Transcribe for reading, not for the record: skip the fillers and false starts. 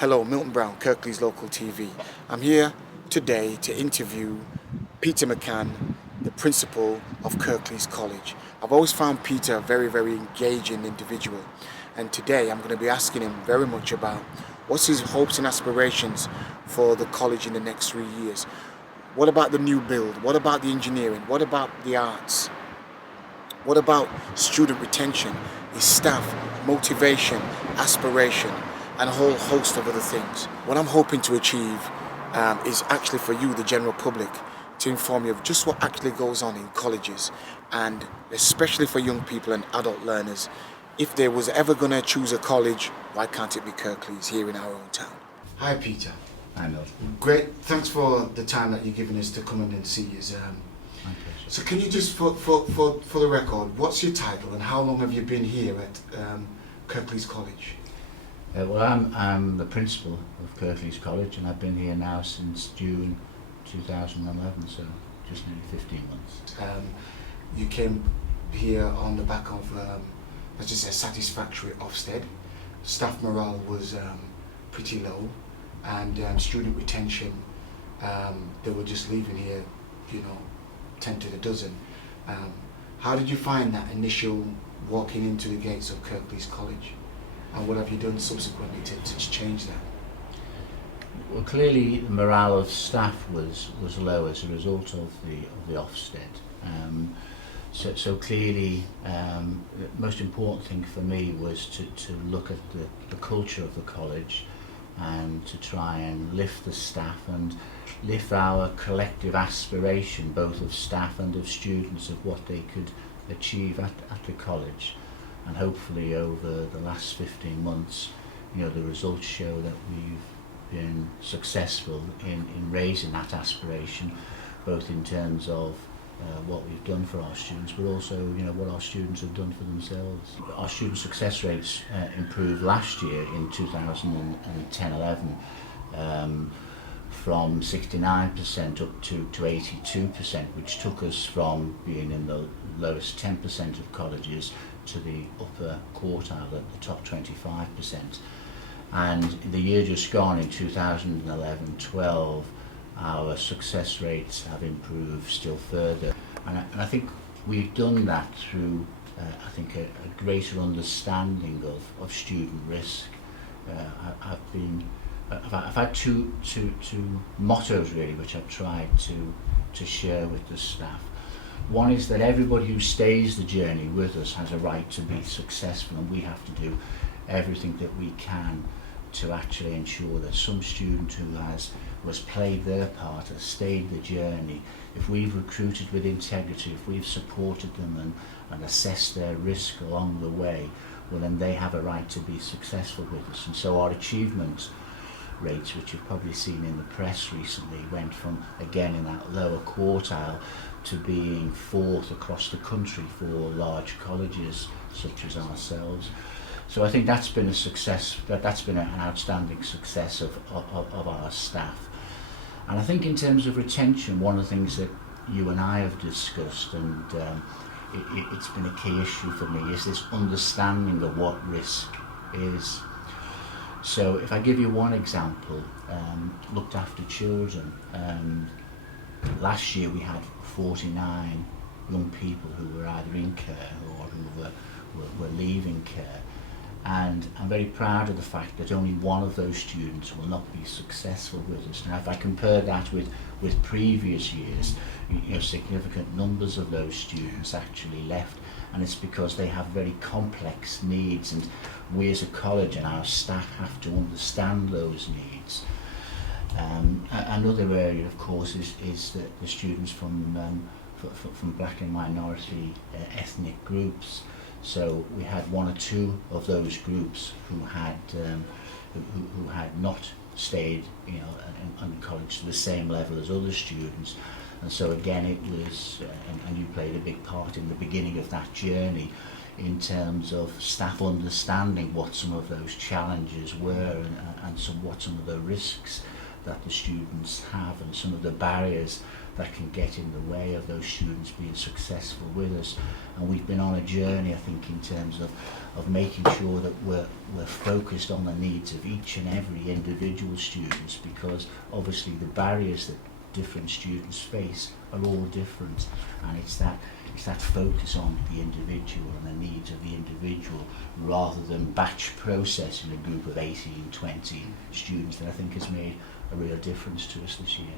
Hello, Milton Brown, Kirklees Local TV. I'm here today to interview Peter McCann, the principal of Kirklees College. I've always found Peter a very, very engaging individual, and today I'm going to be asking him very much about what's his hopes and aspirations for the college in the next 3 years. What about the new build? What about the engineering? What about the arts? What about student retention, his staff, motivation, aspiration, and a whole host of other things? What I'm hoping to achieve is actually for you, the general public, to inform you of just what actually goes on in colleges, and especially for young people and adult learners. If there was ever going to choose a college, why can't it be Kirklees here in our own town? Hi, Peter. Hi, Milton. Great. Thanks for the time that you've given us to come in and see us. My pleasure. So can you just, for the record, what's your title and how long have you been here at Kirklees College? Well, I'm the principal of Kirklees College, and I've been here now since June 2011, so just nearly 15 months. You came here on the back of, let's just say, satisfactory Ofsted. Staff morale was pretty low, and student retention, they were just leaving here, 10 to the dozen. How did you find that initial walking into the gates of Kirklees College? And what have you done subsequently to change that? Well, clearly the morale of staff was low as a result of the Ofsted. So clearly the most important thing for me was to look at the culture of the college and to try and lift the staff and lift our collective aspiration, both of staff and of students, of what they could achieve at the college. And hopefully over the last 15 months, the results show that we've been successful in raising that aspiration, both in terms of what we've done for our students, but also what our students have done for themselves. Our student success rates improved last year in 2010-11 from 69% up to 82%, which took us from being in the lowest 10% of colleges to the upper quartile at the top 25%. And in the year just gone, in 2011-12, our success rates have improved still further. And I think we've done that through a greater understanding of student risk. I've had two mottos really, which I've tried to share with the staff. One is that everybody who stays the journey with us has a right to be successful, and we have to do everything that we can to actually ensure that some student who has played their part, has stayed the journey, if we've recruited with integrity, if we've supported them and assessed their risk along the way, well then they have a right to be successful with us. And so our achievement rates, which you've probably seen in the press recently, went from, again, in that lower quartile to being fourth across the country for large colleges such as ourselves. So I think that's been a success, that's been an outstanding success of our staff. And I think in terms of retention, one of the things that you and I have discussed, and it's been a key issue for me, is this understanding of what risk is. So if I give you one example, looked after children, last year we had 49 young people who were either in care or who were leaving care. And I'm very proud of the fact that only one of those students will not be successful with us. Now, if I compare that with previous years, significant numbers of those students actually left, and it's because they have very complex needs, and we as a college and our staff have to understand those needs. Another area, of course, is the students from black and minority ethnic groups. So we had one or two of those groups who had not stayed, in college to the same level as other students, and so again it was, and you played a big part in the beginning of that journey, in terms of staff understanding what some of those challenges were and what some of the risks that the students have and some of the barriers that can get in the way of those students being successful with us. And we've been on a journey, I think, in terms of making sure that we're focused on the needs of each and every individual students, because obviously the barriers that different students face are all different, and it's that focus on the individual and the needs of the individual rather than batch processing a group of 18, 20 students that I think has made a real difference to us this year.